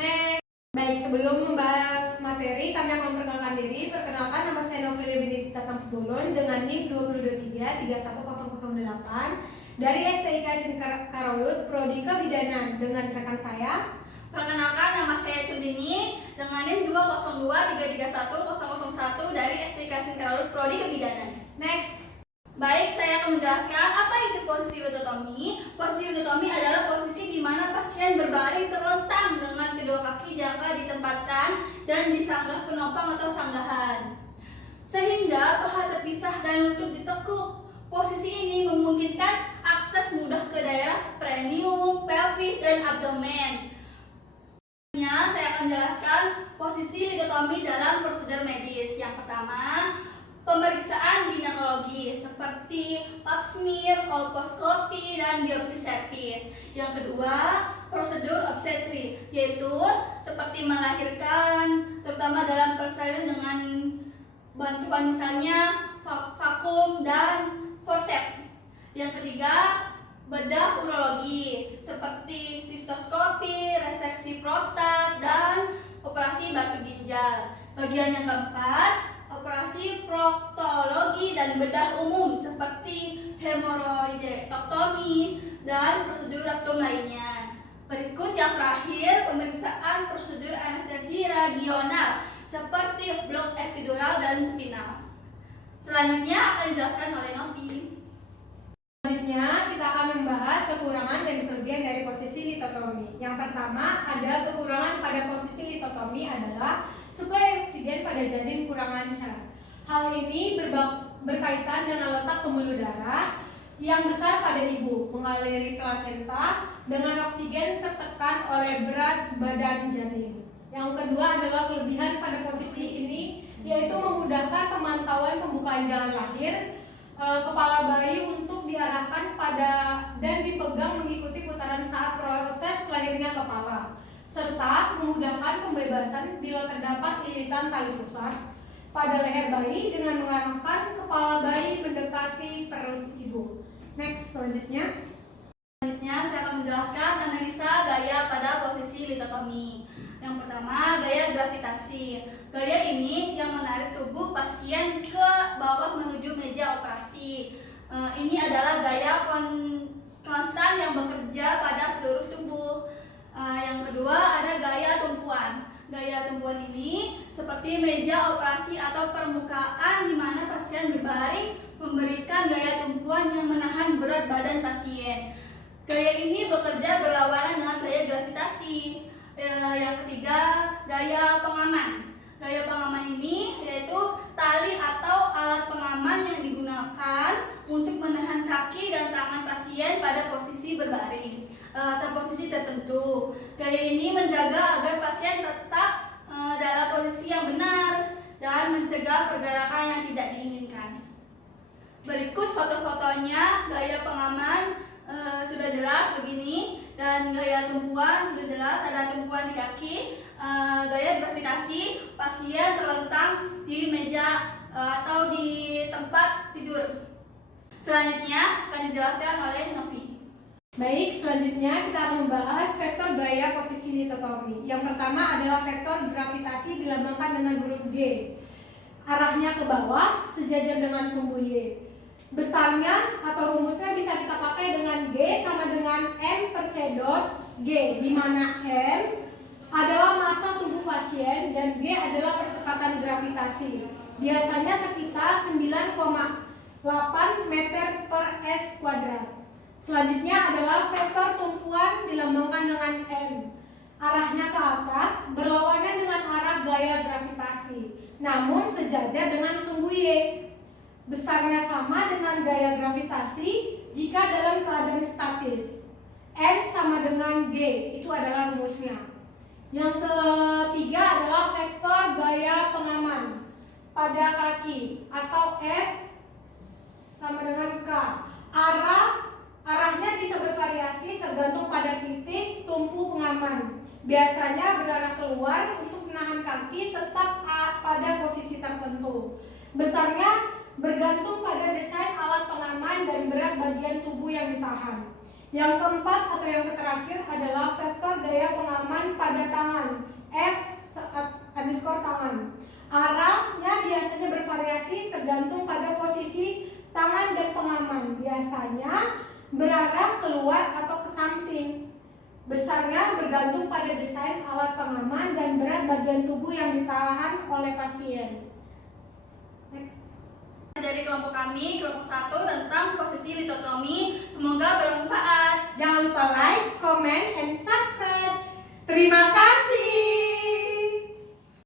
Next. Baik, sebelum membahas materi, kami akan memperkenalkan diri. Perkenalkan, nama saya Novia Benedikta Tampulun dengan NIM 2023-31008 dari STIK SIN Karolus, Prodi Kebidanan dengan rekan saya. Perkenalkan, nama saya Cundini dengan NIM 202-331-001 dari STIK SIN Karolus, Prodi Kebidanan. Next. Baik, saya akan menjelaskan apa itu posisi lutotomi. Posisi lutotomi adalah posisi di mana pasien berbaring terlentang dengan kedua kaki jangka ditempatkan dan disanggah penopang atau sanggahan, sehingga paha terpisah dan lutut ditekuk. Posisi ini memungkinkan akses mudah ke daerah perineum, pelvis, dan abdomen. Saya akan menjelaskan posisi lutotomi dalam prosedur medis. Yang pertama, pemeriksaan ginekologi seperti pap smear, kolposkopi, dan biopsi servis. Yang kedua, prosedur obstetri, yaitu seperti melahirkan, terutama dalam persalinan dengan bantuan misalnya vakum dan forceps. Yang ketiga, bedah urologi seperti sistoskopi, reseksi prostat, dan operasi batu ginjal. Bagian yang keempat, operasi proktologi dan bedah umum seperti hemoroidektomi dan prosedur rektum lainnya. Berikut yang terakhir, pemeriksaan prosedur anestesi regional seperti blok epidural dan spinal. Selanjutnya akan dijelaskan oleh Novi. Selanjutnya kita akan membahas kekurangan dan kelebihan dari posisi litotomi. Yang pertama, ada kekurangan pada posisi litotomi adalah suplai oksigen pada janin kurang lancar. Hal ini berkaitan dengan letak pembuluh darah yang besar pada ibu, mengaliri plasenta dengan oksigen tertekan oleh berat badan janin. Yang kedua adalah kelebihan pada posisi ini, yaitu memudahkan pemantauan pembukaan jalan lahir kepala bayi untuk diarahkan pada dan dipegang mengikuti putaran saat proses lahirnya kepala, serta memudahkan pembebasan bila terdapat lilitan tali pusar pada leher bayi dengan mengarahkan kepala bayi mendekati perut ibu. Next, selanjutnya Saya akan menjelaskan analisa gaya pada posisi litotomi. Yang pertama, gaya gravitasi. Gaya ini yang menarik tubuh pasien ke bawah menuju meja operasi. Ini adalah gaya konstan yang bekerja pada seluruh tubuh. Yang kedua, ada gaya tumpuan. Gaya tumpuan ini seperti meja operasi atau permukaan di mana pasien berbaring memberikan gaya tumpuan yang menahan berat badan pasien. Gaya ini bekerja berlawanan dengan gaya gravitasi. Yang ketiga, gaya pengaman. Gaya pengaman ini yaitu tali atau alat pengaman yang digunakan untuk menahan kaki dan tangan pasien pada posisi berbaring atau posisi tertentu. Gaya ini menjaga agar pasien tetap dalam posisi yang benar dan mencegah pergerakan yang tidak diinginkan. Berikut foto-fotonya. Gaya pengaman sudah jelas begini, dan gaya tumpuan sudah jelas, ada tumpuan di kaki. Gaya gravitasi, pasien terlentang di meja atau di tempat tidur. Selanjutnya akan dijelaskan oleh Novi. Baik, selanjutnya kita akan membahas vektor gaya posisi litotomi. Yang pertama adalah vektor gravitasi dilambangkan dengan huruf G. Arahnya ke bawah sejajar dengan sumbu Y. Besarnya atau rumusnya bisa kita pakai dengan G sama dengan M per C dot G, di mana M adalah massa tubuh pasien dan G adalah percepatan gravitasi. Biasanya sekitar 9,8 meter per S kuadrat. Selanjutnya adalah vektor tumpuan dilambangkan dengan N. Arahnya ke atas berlawanan dengan arah gaya gravitasi, namun sejajar dengan sumbu Y. Besarnya sama dengan gaya gravitasi jika dalam keadaan statis. N sama dengan G, itu adalah rumusnya. Yang ketiga adalah vektor gaya pengaman pada kaki atau F sama dengan K. Arahnya bisa bervariasi tergantung pada titik tumpu pengaman. Biasanya berarah keluar untuk menahan kaki tetap pada posisi tertentu. Besarnya bergantung pada desain alat pengaman dan berat bagian tubuh yang ditahan. Yang keempat atau yang terakhir adalah vektor gaya pengaman pada tangan, F_tangan. Arahnya biasanya bervariasi tergantung pada posisi tangan dan pengaman. Biasanya berarah keluar atau ke samping. Besarnya bergantung pada desain alat pengaman dan berat bagian tubuh yang ditahan oleh pasien. Next. Dari kelompok kami, kelompok 1 tentang posisi litotomi. Semoga bermanfaat. Jangan lupa like, comment, and subscribe. Terima